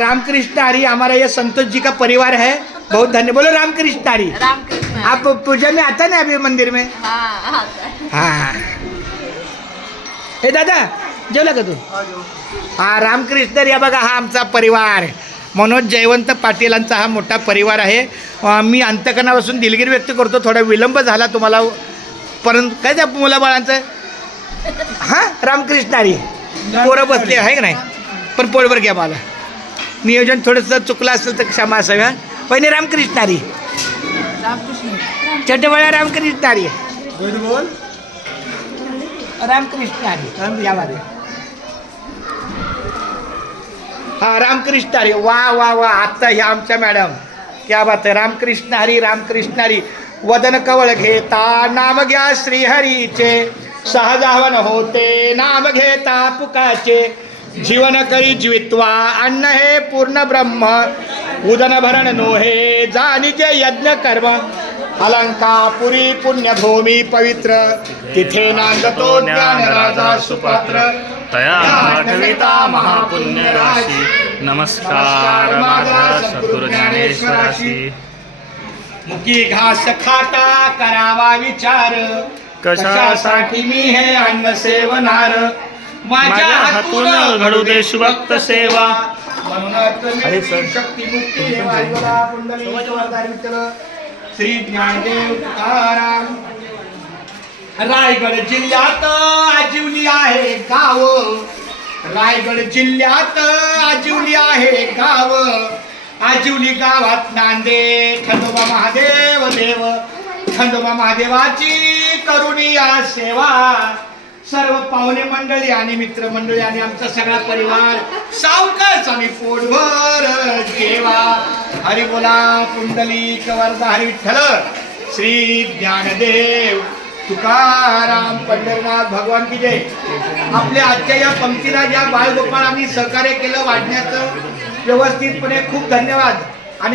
रामकृष्ण हरी हमारा ये संतोष जी का परिवार है। बहुत धन्य। बोलो रामकृष्ण हरी। रामकृष्ण आप पूजा में आता ना अभी मंदिर में? हाँ आता है. हा। दादा जेवला का तू? हा रामकृष्ण या बघा हा आमचा परिवार. मनोज जयवंत पाटीलांचा हा मोठा परिवार आहे. मी अंतकणापासून दिलगिरी व्यक्त करतो. थोडा विलंब झाला तुम्हाला. परंतु काय त्या मुलाबाळांचं? हां रामकृष्ण हरी. पोरं बसले आहे का नाही? पण पोळभर घ्या मला. नियोजन थोडंसं चुकलं असेल तर क्षमा असावी हा पहिने रामकृष्ण. हरी छोटेवाळा रामकृष्ण हरी बोल रामकृष्ण हरी या बाजूला. हा रामकृष्ण हरी वा वा वा आत्ता ह्या आमच्या मॅडम. क्या बात आहे. रामकृष्ण हरी रामकृष्ण हरी वदन कवळ घेता नाम घ्या श्रीहरीचे. सहजावन होते नाम घेता पुकाचे. जीवन करी जीवित्वा अन्न हे पूर्ण ब्रह्म उदन भरण नोहे जाणीचे यज्ञ कर्म अलंकापुरी पुण्यभूमी पवित्र तिथे नांदतो ज्ञान राजा सुपात्र. तया कविता महापुण्य राशी नमस्कार माझा सद्गुरु ज्ञानेश्वराशी. मुकी घास खाता करावा विचार. कशासाठी मी हे अन्न सेवनार माझ्या हातून घडू दे शुभक्त सेवा. अरे सर. शक्ती मुक्ती श्री ज्ञानदेव तुकाराम रायगड जिल्ह्यात आजिवली आहे गाव. रायगड जिल्ह्यात आजिवली आहे गाव. आजिवली गावात नांदे खंडोबा महादेव देव. खंडोबा महादेवाची करुणिया सेवा. सर्व पाहुणे मंडळी आणि मित्र मंडळी आणि आमचा सगळा परिवार सावकाच आम्ही पोटभर जेवा. हरी बोला पुंडली कवर्धा हरी विठ्ठल. श्री ज्ञानदेव तुकाराम पंढरनाथ भगवान की जय. आपल्या आजच्या या पंक्तीला ज्या बालगोपाळांनी सहकार्य केलं वाढण्याचं व्यवस्थितपणे खूप धन्यवाद.